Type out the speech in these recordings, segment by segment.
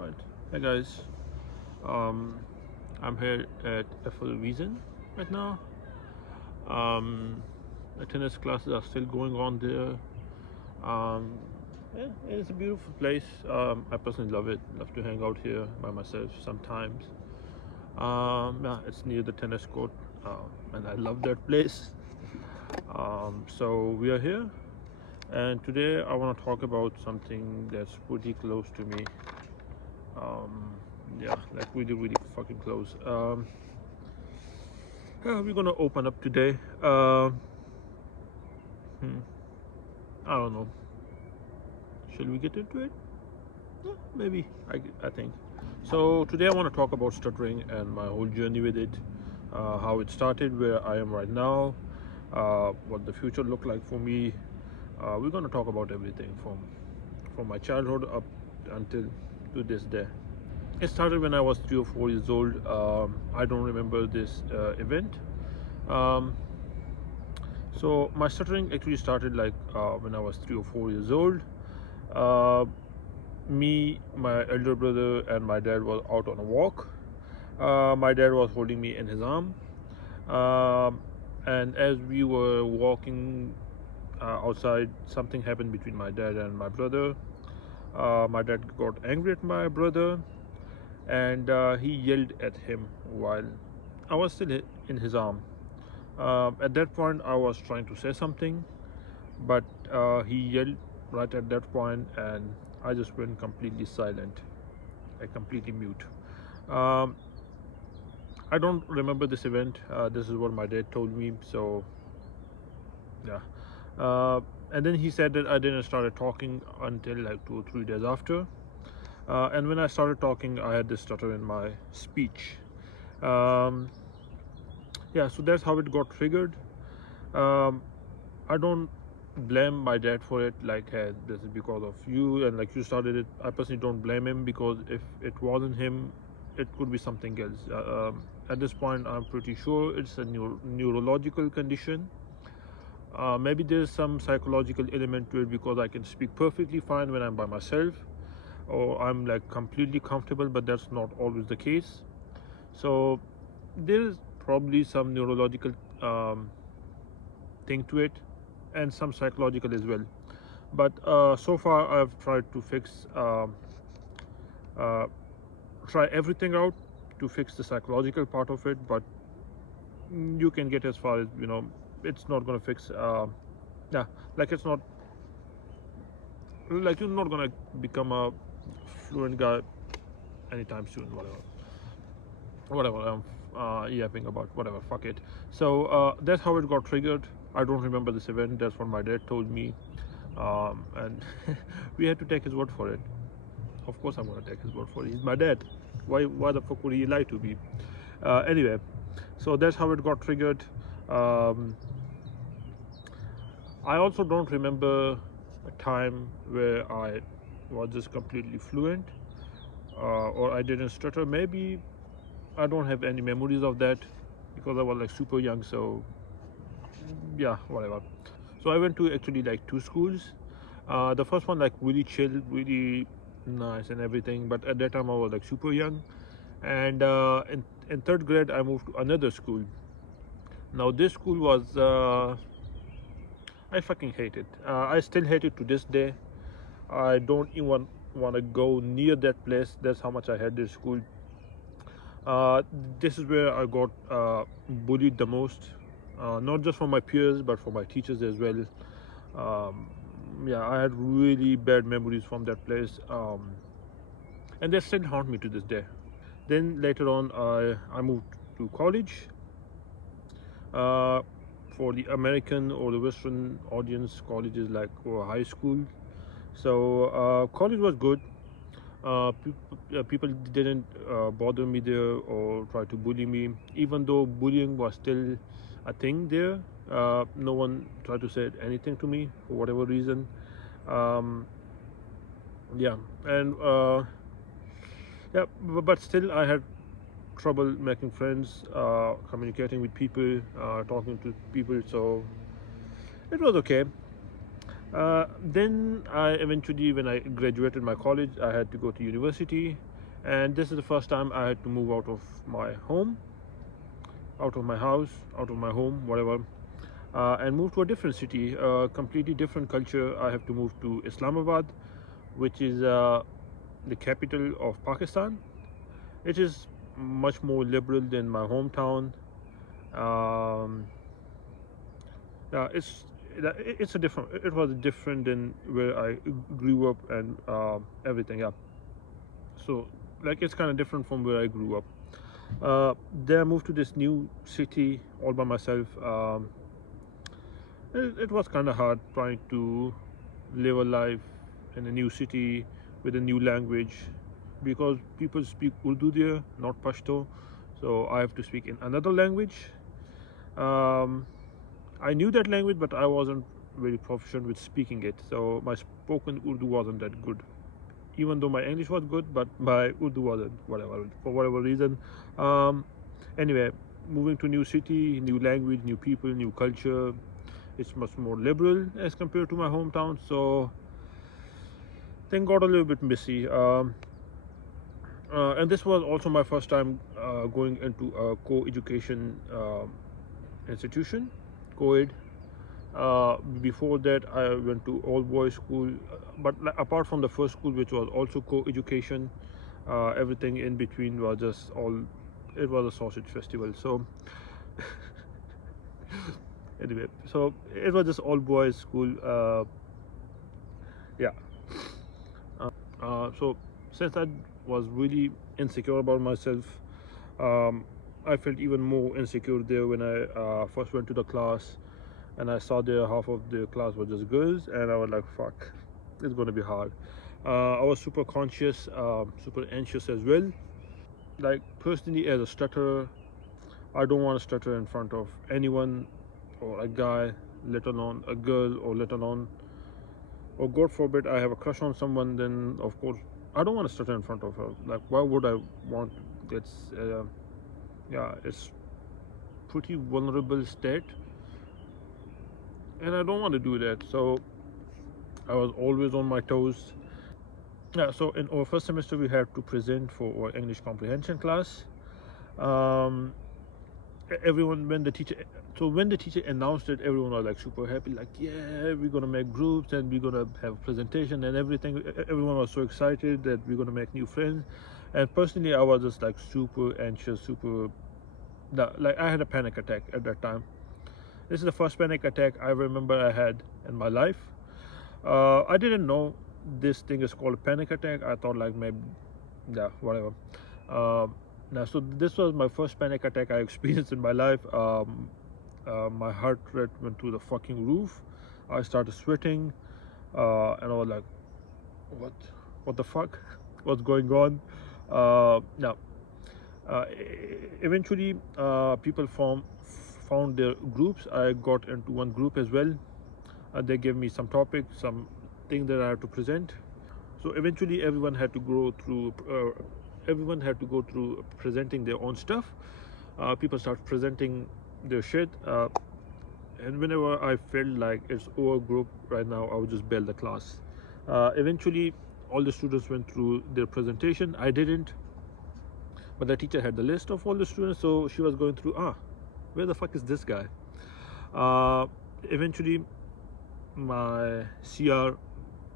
Right. Hey guys, um, I'm here at FL Vision right now. Um, the tennis classes are still going on there. Um, yeah, it's a beautiful place. I personally love it. Love to hang out here by myself sometimes. Yeah, it's near the tennis court, and I love that place. So we are here, and today I want to talk about something that's pretty close to me. Um, yeah, like really fucking close. We're gonna open up today. Hmm, I don't know. Shall we get into it? Yeah, maybe. I think. So today I want to talk about stuttering and my whole journey with it. How it started, where I am right now, what the future looked like for me. We're gonna talk about everything from my childhood up until to this day. It started when I was 3 or 4 years old. I don't remember this event. Um, so my stuttering actually started like when I was 3 or 4 years old. Uh, Me, my elder brother, and my dad was out on a walk. My dad was holding me in his arm, um, and as we were walking outside, something happened between my dad and my brother. My dad got angry at my brother, and he yelled at him while I was still in his arm. At that point, I was trying to say something, but he yelled right at that point, and I just went completely silent, like completely mute. Um, I don't remember this event. This is what my dad told me. So yeah, and then he said that I didn't start talking until like 2 or 3 days after. And when I started talking, I had this stutter in my speech. Um, yeah, so that's how it got triggered. um, I don't blame my dad for it, like hey, this is because of you and like you started it. I personally don't blame him, because if it wasn't him, it could be something else. At this point, I'm pretty sure it's a neurological condition. Maybe there's some psychological element to it, because I can speak perfectly fine when I'm by myself, or I'm like completely comfortable, but that's not always the case. So there's probably some neurological thing to it, and some psychological as well. But so far I've tried to uh, try everything out to fix the psychological part of it, but you can get as far as, it's not going to fix. Yeah, like it's not like you're not going to become a fluent guy anytime soon. Whatever I'm yapping about, whatever, fuck it. So that's how it got triggered. I don't remember this event. That's what my dad told me. And we had to take his word for it. Of course I'm going to take his word for it. He's my dad. Why the fuck would he lie to me? Anyway, so that's how it got triggered. um, I also don't remember a time where I was just completely fluent, or I didn't stutter. Maybe I don't have any memories of that, because I was like super young. So yeah, whatever. So I went to actually like two schools. The first one like really chill, really nice and everything, but at that time I was like super young. And in third grade I moved to another school. Now this school was I fucking hate it. I still hate it to this day. I don't even want to go near that place. That's how much I hate this school. uh, this is where I got bullied the most, not just from my peers but from my teachers as well. um, yeah, I had really bad memories from that place, and they still haunt me to this day. Then later on, I moved to college. uh, for the American or the Western audience, college is like high school. So college was good. People didn't bother me there or try to bully me, even though bullying was still a thing there. No one tried to say anything to me for whatever reason. um, yeah, and yeah, but still I had trouble making friends, communicating with people, talking to people, so it was okay. Then I eventually, when I graduated my college, I had to go to university. and this is the first time I had to move out of my home, out of my house, out of my home, whatever, and move to a different city, a completely different culture. I have to move to Islamabad, which is the capital of Pakistan. It is much more liberal than my hometown. Um, yeah, it's a different. It was different than where I grew up and everything. Yeah, so like it's kind of different from where I grew up. Then I moved to this new city all by myself. It was kind of hard trying to live a life in a new city with a new language, because people speak Urdu there, not Pashto. So I have to speak in another language. Um, I knew that language, but I wasn't very proficient with speaking it. So my spoken Urdu wasn't that good. Even though my English was good, but my Urdu wasn't, whatever, for whatever reason. Um, anyway, moving to new city, new language, new people, new culture. It's much more liberal as compared to my hometown, so things got a little bit messy. And this was also my first time going into a co-education institution, co-ed. Before that, I went to all boys school, but apart from the first school, which was also co-education, everything in between was just all. It was a sausage festival. So anyway, so it was just all boys school. Yeah. So since I was really insecure about myself, um, I felt even more insecure there when I first went to the class, and I saw there half of the class was just girls, and I was like, fuck, it's gonna be hard. I was super conscious, super anxious as well. Like personally, as a stutterer, I don't want to stutter in front of anyone, or a guy, let alone a girl, or let alone, or God forbid, I have a crush on someone. Then of course I don't want to stutter in front of her. Like, why would I want? It's yeah, it's pretty vulnerable state, and I don't want to do that. So I was always on my toes. Yeah, so in our first semester we had to present for our English comprehension class. Um, everyone, when the teacher, so when the teacher announced it, everyone was like super happy, like, yeah, we're gonna make groups and we're gonna have presentation and everything. Everyone was so excited that we're gonna make new friends. And personally, I was just like super anxious, super, like I had a panic attack at that time. This is the first panic attack I remember I had in my life. I didn't know this thing is called panic attack. I thought like maybe, yeah, whatever. Now, so this was my first panic attack I experienced in my life. My heart rate went to the fucking roof. I started sweating, and I was like, "What? What the fuck? What's going on?" Now, eventually, people found their groups. I got into one group as well. They gave me some topics, some thing that I have to present. So eventually, everyone had to go through. Everyone had to go through presenting their own stuff. People start presenting their shit, and whenever I felt like it's over group right now, I would just bail the class. Eventually, all the students went through their presentation. I didn't, but the teacher had the list of all the students, so she was going through. Where the fuck is this guy? Eventually, my CR,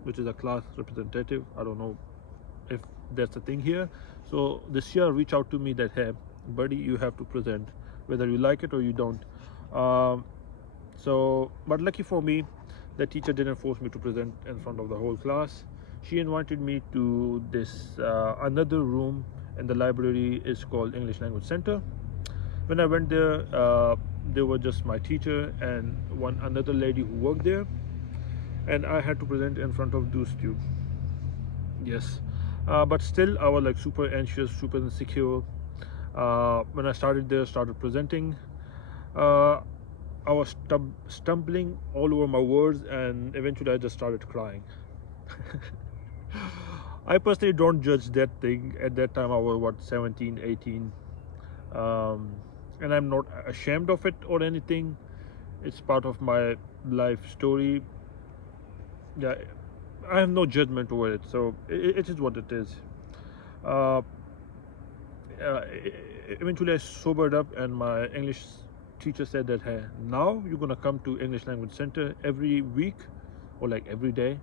which is a class representative, I don't know if that's a thing here. So the CR reached out to me that, hey, buddy, you have to present, whether you like it or you don't. So, but lucky for me, the teacher didn't force me to present in front of the whole class. She invited me to this another room in the library. Is called English Language Center. When I went there were just my teacher and one another lady who worked there, and I had to present in front of those two. Yes, but still I was like super anxious, super insecure. When I started presenting, I was stumbling all over my words, and eventually I just started crying. I personally don't judge that thing. At that time I was what, 17, 18, and I'm not ashamed of it or anything. It's part of my life story. Yeah, I have no judgment over it, so it is what it is. Uh, Eventually I sobered up, and my English teacher said that, hey, now you're gonna come to English Language Center every week or like every day.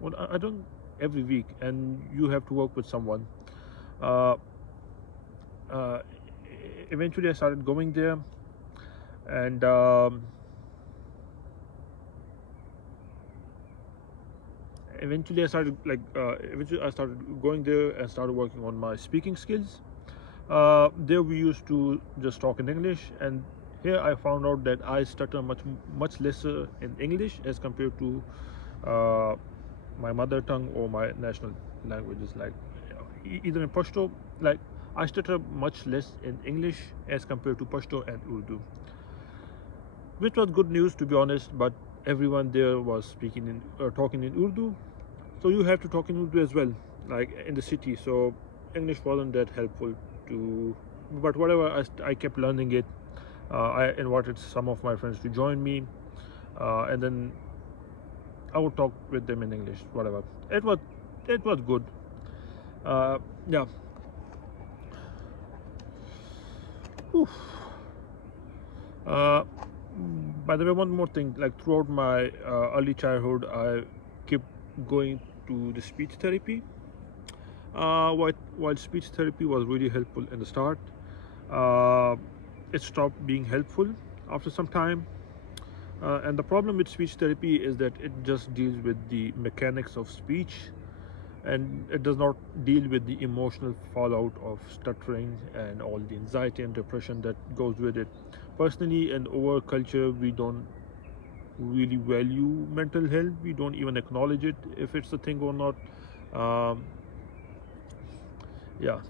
Well, I don't, every week, and you have to work with someone. Uh, uh, Eventually I started going there, and eventually I started going there and started working on my speaking skills. There we used to just talk in English, and here I found out that I stutter much lesser in English as compared to uh, my mother tongue or my national languages, like either in Pashto. Like, I stutter much less in English as compared to Pashto and Urdu, which was good news, to be honest. But everyone there was speaking in talking in Urdu, so you have to talk in Urdu as well, like in the city. So English wasn't that helpful to, but whatever, I kept learning it. I invited some of my friends to join me, and then I would talk with them in English, whatever. It was good. Yeah. Whew. Uh, by the way, one more thing. Like, throughout my early childhood, I kept going to the speech therapy. While speech therapy was really helpful in the start, uh, it stopped being helpful after some time. And the problem with speech therapy is that it just deals with the mechanics of speech, and it does not deal with the emotional fallout of stuttering and all the anxiety and depression that goes with it. Personally, in our culture, we don't really value mental health. We don't even acknowledge it, if it's a thing or not. Um, yeah,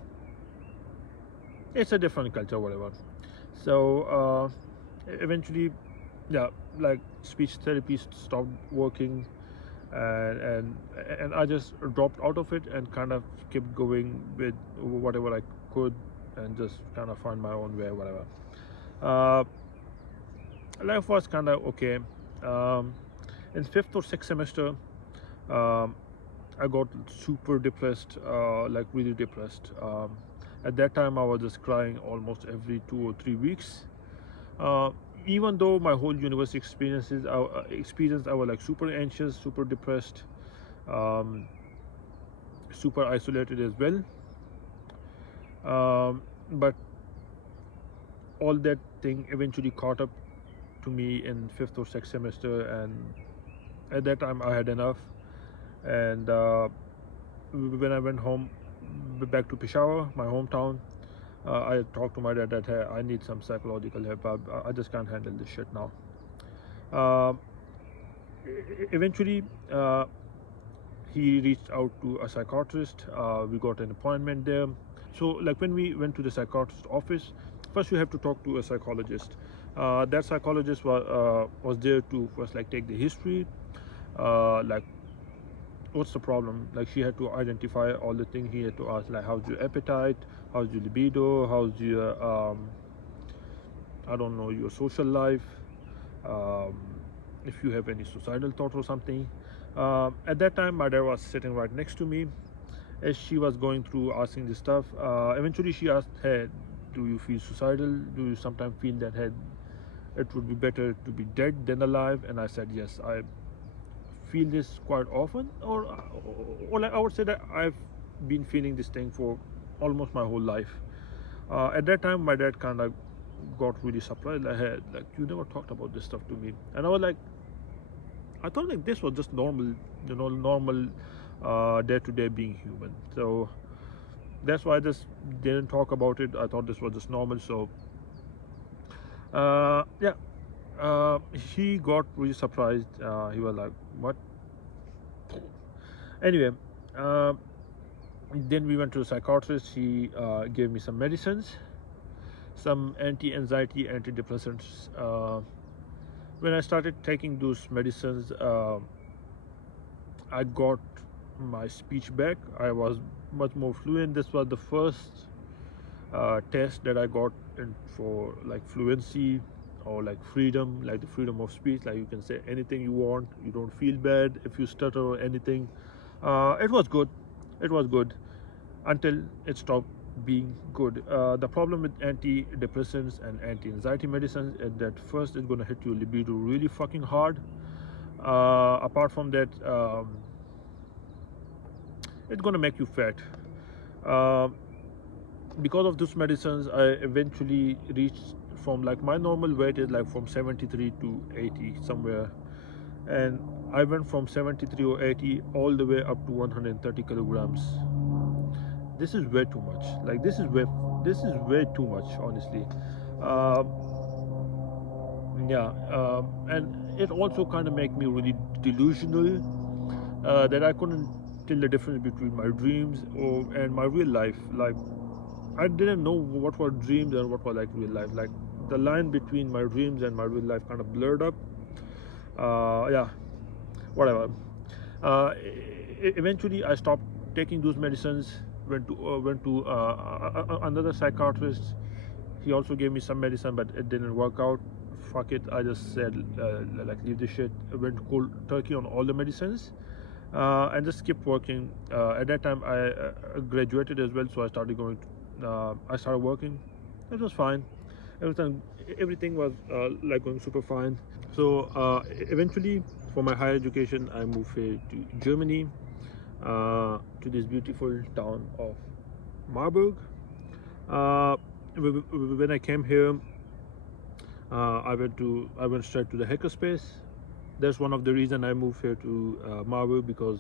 it's a different culture, whatever. So eventually, yeah, like, speech therapy stopped working, and and I just dropped out of it and kind of kept going with whatever I could, and just kind of find my own way, whatever. Uh, Life was kind of okay. Um, in fifth or sixth semester, um, I got super depressed, like really depressed. At that time, I was just crying almost every 2 or 3 weeks. Uh, Even though my whole university experience, I was like super anxious, super depressed, um, super isolated as well. But all that thing eventually caught up to me in fifth or sixth semester, and at that time I had enough. And when I went home, back to Peshawar, my hometown, I talked to my dad that, hey, I need some psychological help. I just can't handle this shit now. Uh, Eventually, he reached out to a psychiatrist. We got an appointment there. So, like, when we went to the psychiatrist office, first you have to talk to a psychologist. That psychologist was there to first, like, take the history, like, what's the problem. Like, she had to identify all the things. He had to ask, like, how's your appetite, how's your libido, how's your I don't know, your social life, um, if you have any suicidal thought or something. At that time, my dad was sitting right next to me as she was going through asking this stuff. Eventually, she asked, hey, do you feel suicidal? Do you sometimes feel that, hey, it would be better to be dead than alive? And I said, yes, I feel this quite often. Or like, I would say that I've been feeling this thing for almost my whole life. At that time, my dad kind of got really surprised. Like, hey, like, you never talked about this stuff to me. And I was like, I thought like this was just normal, normal day-to-day being human. So that's why I just didn't talk about it. I thought this was just normal. So yeah, he got really surprised. He was like, what? Anyway, uh, then we went to a psychiatrist. He gave me some medicines, some anti-anxiety, antidepressants. When I started taking those medicines, I got my speech back. I was much more fluent. This was the first test that I got in for like fluency, or like freedom, like the freedom of speech. Like, you can say anything you want. You don't feel bad if you stutter or anything. It was good. It was good. until it stopped being good. The problem with antidepressants and anti-anxiety medicines is that first it's going to hit your libido really fucking hard. Apart from that, it's going to make you fat. Uh, because of these medicines, I eventually reached from like my normal weight is like from 73 to 80 somewhere, and I went from 73 or 80 all the way up to 130 kilograms. This is way too much. Like this is way too much, honestly. Uh, yeah, and it also kind of made me really delusional, that I couldn't tell the difference between my dreams and my real life. Like I didn't know what were dreams and what were like real life. Like the line between my dreams and my real life kind of blurred up. Yeah, whatever. Eventually, I stopped taking those medicines. Went to another psychiatrist. He also gave me some medicine, but it didn't work out. Fuck it. I just said like leave this shit. I went cold turkey on all the medicines, and just kept working. At that time, I graduated as well, so I started going. I started working. It was fine. Everything everything was like going super fine. So eventually, for my higher education, I moved here to Germany, to this beautiful town of Marburg. Uh, when I came here, I went straight to the hackerspace. That's one of the reason I moved here to Marburg, because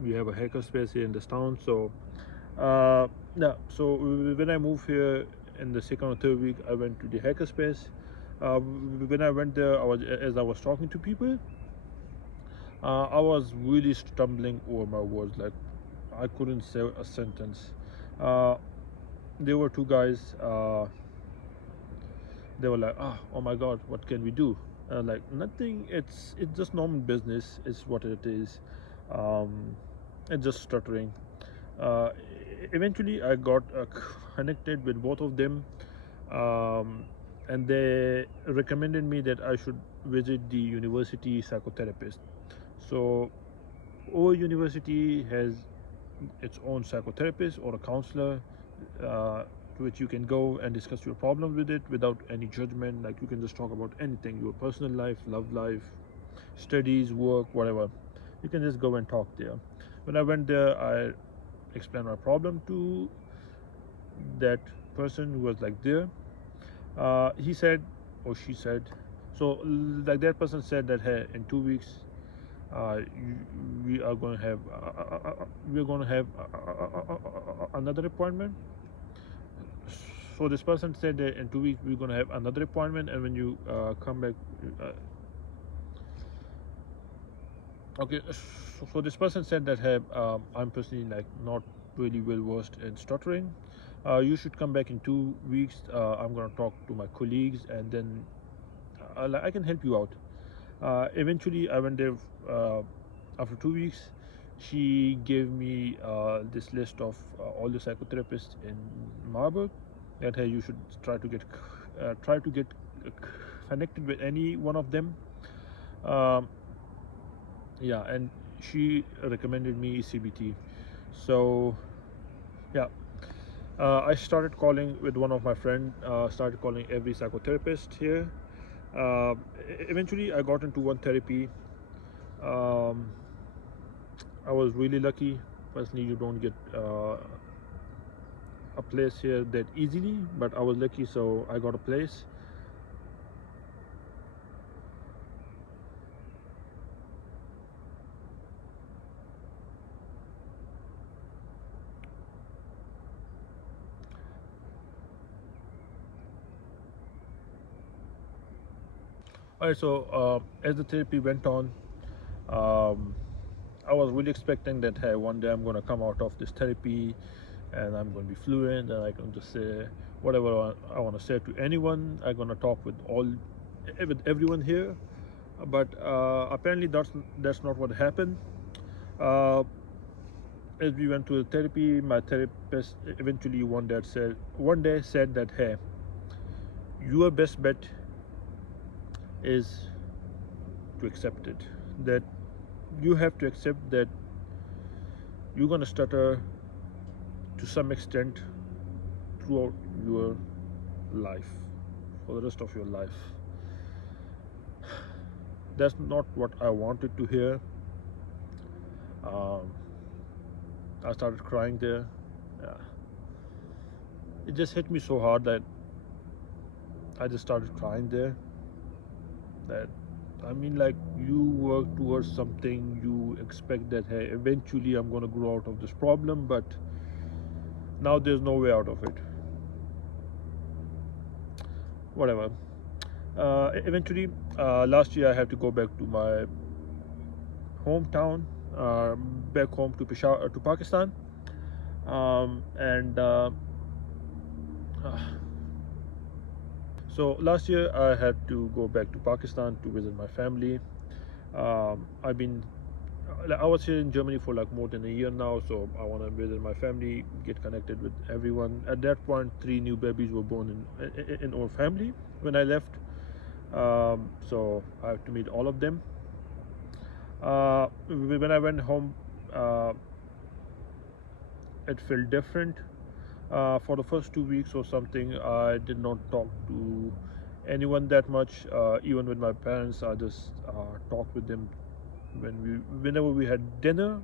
we have a hackerspace here in this town. So yeah, so when I moved here in the second or third week, I went to the hackerspace. When I went there, as I was talking to people, I was really stumbling over my words. Like I couldn't say a sentence. Uh, there were two guys. They were like, oh my God, what can we do? Like nothing. It's just normal business. Is what it is. Um, it's just stuttering. Uh, Eventually, I got connected with both of them, um, and they recommended me that I should visit the university psychotherapist. So, our university has its own psychotherapist or a counselor, to which you can go and discuss your problems with it without any judgment. Like you can just talk about anything, your personal life, love life, studies, work, whatever. You can just go and talk there. When I went there, I explained my problem to that person who was like there. He said, or she said, so like that person said that, hey, in 2 weeks, we are going to have another appointment. So this person said that in 2 weeks we're going to have another appointment, and when you come back, uh, okay. So this person said that, hey, I'm personally like not really well versed in stuttering. You should come back in 2 weeks. I'm going to talk to my colleagues, and then I can help you out. Eventually, I went there after 2 weeks. She gave me this list of all the psychotherapists in Marburg, that hey, you should try to get connected with any one of them. Um, yeah, and she recommended me CBT. So yeah, I started calling with one of my friend. Started calling every psychotherapist here. Uh, Eventually, I got into one therapy. Um, I was really lucky. Personally, you don't get a place here that easily, but I was lucky, so I got a place. All right, so as the therapy went on, um, I was really expecting that, hey, one day I'm going to come out of this therapy and I'm going to be fluent, and I can just say whatever I want to say to anyone. I'm going to talk with everyone here. But apparently that's not what happened. Uh, as we went to the therapy, my therapist eventually one day said that, hey, your best bet is to accept it. That you have to accept that you're gonna stutter to some extent throughout your life, for the rest of your life. That's not what I wanted to hear. um, I started crying there. Yeah. It just hit me so hard that I just started crying there. That, I mean, like, you work towards something, you expect that, hey, eventually I'm going to grow out of this problem, but now there's no way out of it. Whatever. Eventually, last year I had to go back to my hometown, uh, back home to Peshawar, to Pakistan, and so last year I had to go back to Pakistan to visit my family. I've been I was here in Germany for like more than a year now, so I want to visit my family, get connected with everyone. At that point, 3 new babies were born in our family when I left, so I have to meet all of them. When I went home, uh, it felt different. For the first 2 weeks or something, I did not talk to anyone that much. Even with my parents, I just talked with them whenever we had dinner.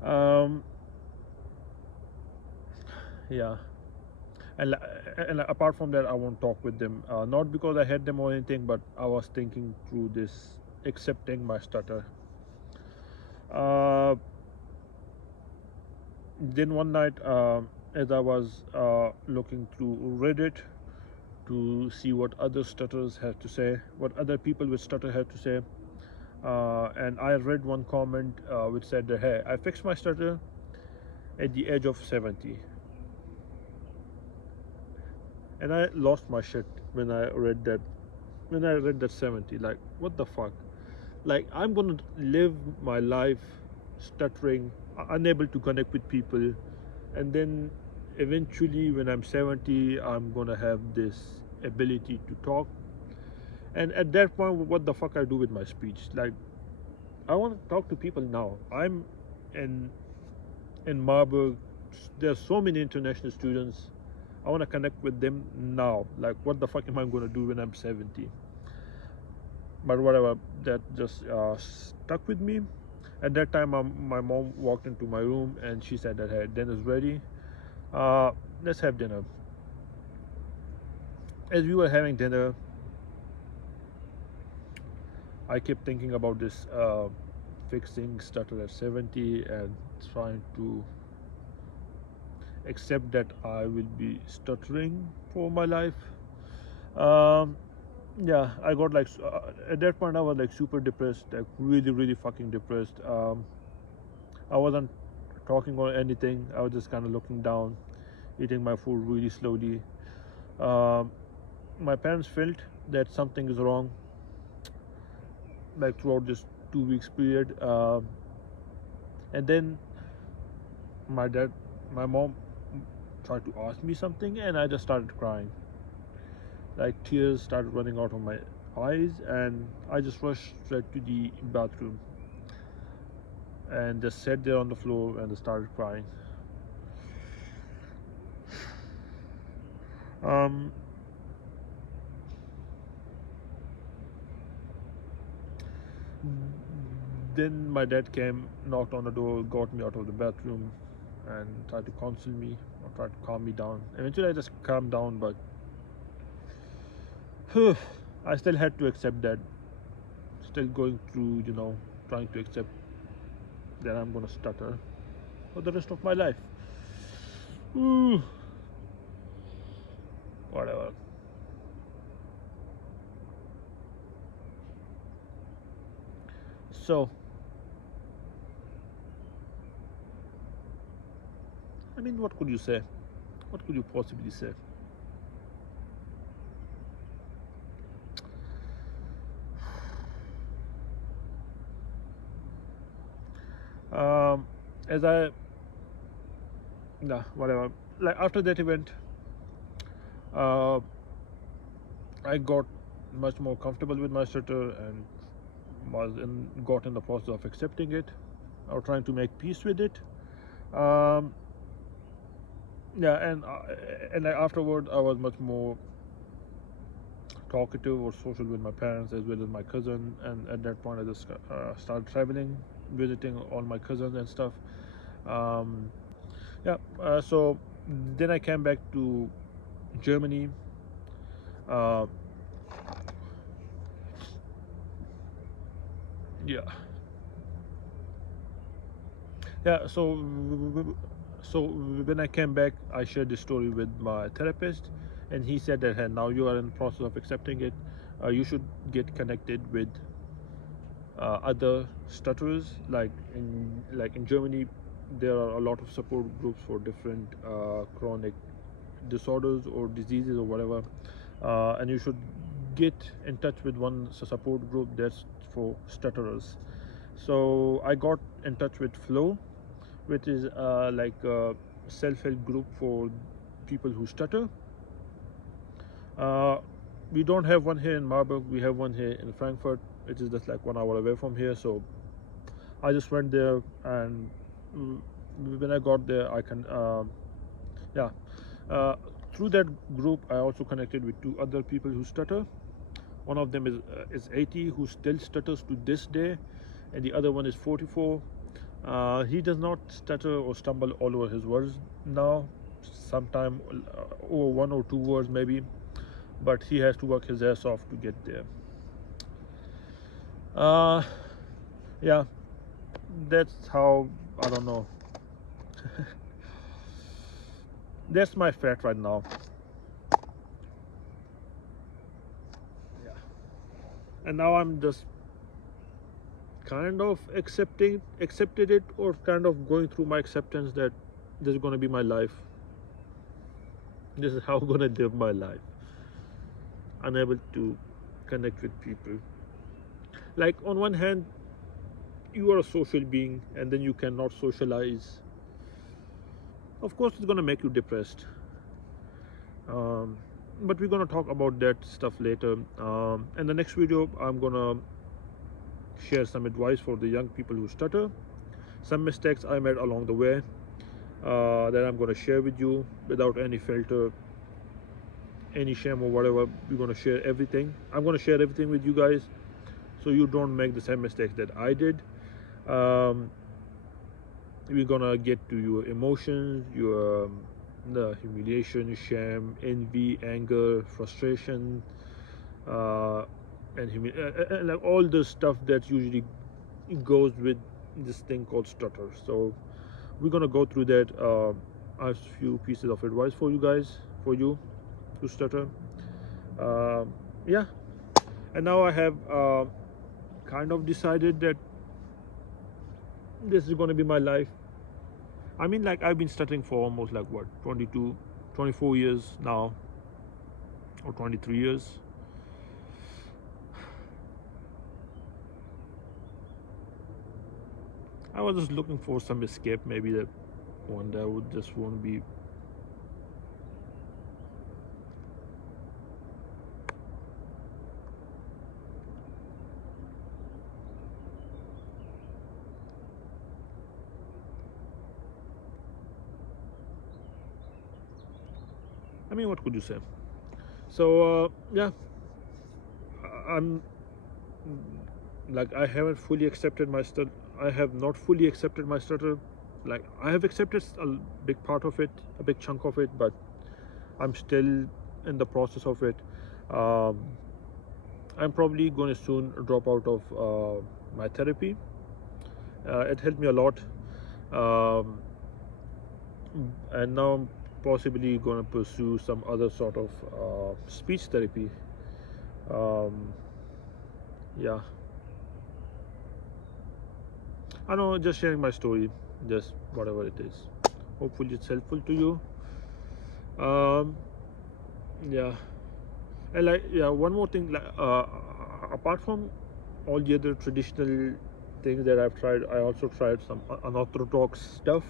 Um, yeah, and apart from that, I won't talk with them. Not because I hate them or anything, but I was thinking through this, accepting my stutter. Uh, then one night, as I was looking through Reddit to see what other stutters had to say, what other people with stutter had to say, and I read one comment which said that, hey, I fixed my stutter at the age of 70. And I lost my shit when I read that. When I read that 70, like, what the fuck? Like, I'm gonna live my life stuttering, unable to connect with people, and then eventually, when I'm 70, I'm gonna have this ability to talk. And at that point, what the fuck I do with my speech? Like, I want to talk to people now. I'm in Marburg. There's so many international students. I want to connect with them now. Like, what the fuck am I going to do when I'm 70? But whatever, that just stuck with me. At that time, my mom walked into my room and she said that, hey, dinner's ready. Let's have dinner. As we were having dinner, I kept thinking about this fixing stutter at 70 and trying to accept that I will be stuttering for my life. Um, yeah, I got like at that point I was like super depressed, like really, really fucking depressed. I wasn't talking or anything. I was just kind of looking down, eating my food really slowly. Um, my parents felt that something is wrong, like throughout this 2 weeks period. And then my mom tried to ask me something, and I just started crying. Like, tears started running out of my eyes, and I just rushed straight to the bathroom and just sat there on the floor and started crying. Um, then my dad came, knocked on the door, got me out of the bathroom, and tried to console me or tried to calm me down. Eventually, I just calmed down, but I still had to accept that. Still going through, trying to accept that I'm gonna stutter for the rest of my life. Ooh, whatever. So, I mean, what could you say? What could you possibly say? As I, nah, whatever. Like, after that event, uh, I got much more comfortable with my stutter and got in the process of accepting it or trying to make peace with it. Um, Yeah, and like afterward I was much more talkative or social with my parents as well as my cousin, and at that point I just started traveling, visiting all my cousins and stuff. um, yeah, so then I came back to Germany. uh, yeah, yeah, so when I came back I shared this story with my therapist, and he said that, hey, now you are in the process of accepting it, you should get connected with other stutterers. Like in Germany, there are a lot of support groups for different chronic disorders or diseases or whatever, and you should get in touch with one support group that's for stutterers. So I got in touch with Flow, which is like a self-help group for people who stutter. Uh, we don't have one here in Marburg. We have one here in Frankfurt, which is just like 1 hour away from here. So I just went there, and mm, when I got there, I can, yeah. Uh, Through that group, I also connected with two other people who stutter. One of them is 80, who still stutters to this day, and the other one is 44. He does not stutter or stumble all over his words now. Sometime over 1 or 2 words maybe, but he has to work his ass off to get there. Uh, yeah, that's how, I don't know. That's my fate right now. Yeah. And now I'm just kind of accepted it, or kind of going through my acceptance that this is going to be my life. This is how I'm going to live my life. Unable to connect with people. Like, on one hand, you are a social being, and then you cannot socialize. Of course, it's going to make you depressed. Um, but we're going to talk about that stuff later. In the next video, I'm going to share some advice for the young people who stutter, some mistakes I made along the way, that I'm going to share with you without any filter, any shame or whatever. We're going to share everything. I'm going to share everything with you guys, so you don't make the same mistakes that I did. We're going to get to your emotions, your the humiliation, shame, envy, anger, frustration, and like all the stuff that usually goes with this thing called stutter. So we're gonna go through that. I have a few pieces of advice for you guys, for you to stutter. Yeah, and now I have kind of decided that this is gonna be my life. I mean, like, I've been stuttering for almost like what, 22, 24 years now, or 23 years. I was just looking for some escape. Maybe that one day I would just want to be. I mean, what could you say? So yeah, I'm like, I haven't fully accepted my stutter. I have not fully accepted my stutter. Like, I have accepted a big part of it, a big chunk of it, but I'm still in the process of it. Um, I'm probably going to soon drop out of my therapy. It helped me a lot, um, and now I'm possibly going to pursue some other sort of speech therapy. Um, yeah, I know, just sharing my story, just whatever it is. Hopefully, it's helpful to you. Um, yeah, and like, yeah, one more thing. Like, apart from all the other traditional things that I've tried, I also tried some unorthodox stuff,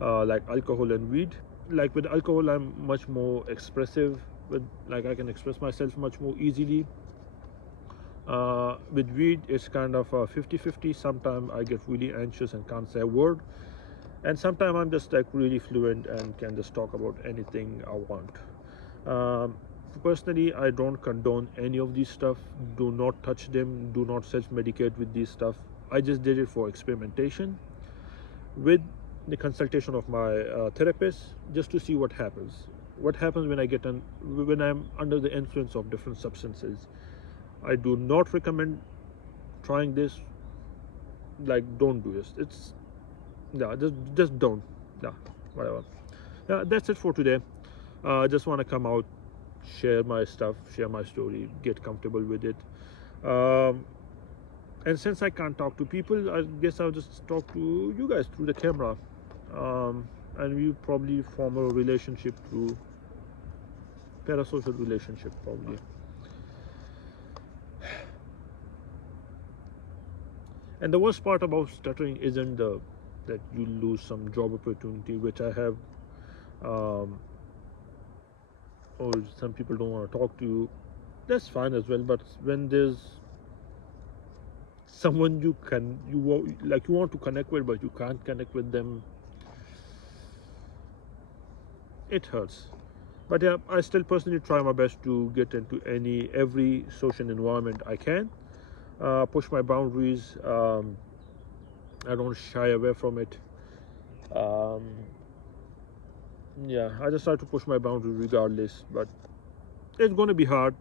like alcohol and weed. Like, with alcohol, I'm much more expressive. With, like, I can express myself much more easily. With weed, it's kind of 50-50. Sometimes I get really anxious and can't say a word. And sometimes I'm just like really fluent and can just talk about anything I want. um, Personally, I don't condone any of these stuff. Do not touch them, do not self-medicate with these stuff. I just did it for experimentation with the consultation of my therapist, just to see what happens when when I'm under the influence of different substances. I do not recommend trying this. Like, don't do this. It's, yeah, just don't. Yeah, whatever. Yeah, that's it for today. I just want to come out, share my stuff, share my story, get comfortable with it. um, and since I can't talk to people, I guess I'll just talk to you guys through the camera. um, and we probably form a relationship through parasocial relationship probably. And the worst part about stuttering isn't the that you lose some job opportunity, which I have, um, or some people don't want to talk to you. That's fine as well. But when there's someone you want to connect with, but you can't connect with them, it hurts. But yeah, I still personally try my best to get into every social environment I can, push my boundaries. I don't shy away from it. um, yeah, I just try to push my boundaries regardless. But it's going to be hard,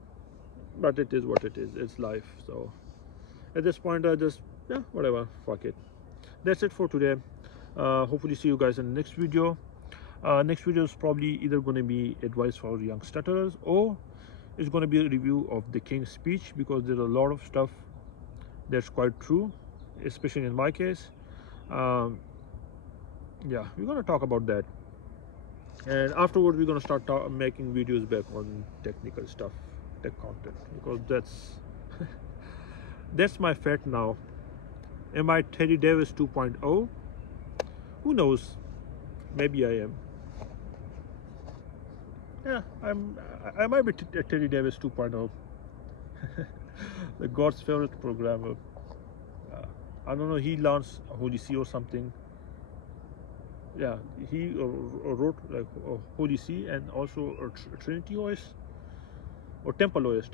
but it is what it is. It's life. So at this point, I just, yeah, whatever, fuck it. That's it for today. Hopefully see you guys in the next video. Next video is probably either going to be advice for young stutterers, or it's going to be a review of the King's Speech, because there's a lot of stuff that's quite true, especially in my case. um, yeah, we're going to talk about that. And afterwards, we're going to start making videos back on technical stuff, tech content, because that's my fate now. Am I Teddy Davis 2.0? Who knows? Maybe I am. Yeah, I might be Teddy Davis 2.0. The God's favorite programmer. uh, I don't know, he launched Holy See or something. Yeah, he wrote like Holy See, and also Trinity OS or Temple OS.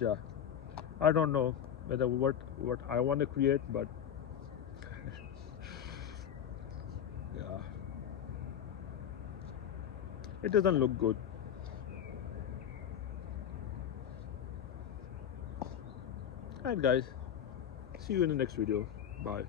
Yeah, I don't know whether what I want to create, but yeah, it doesn't look good. Alright guys, see you in the next video. Bye.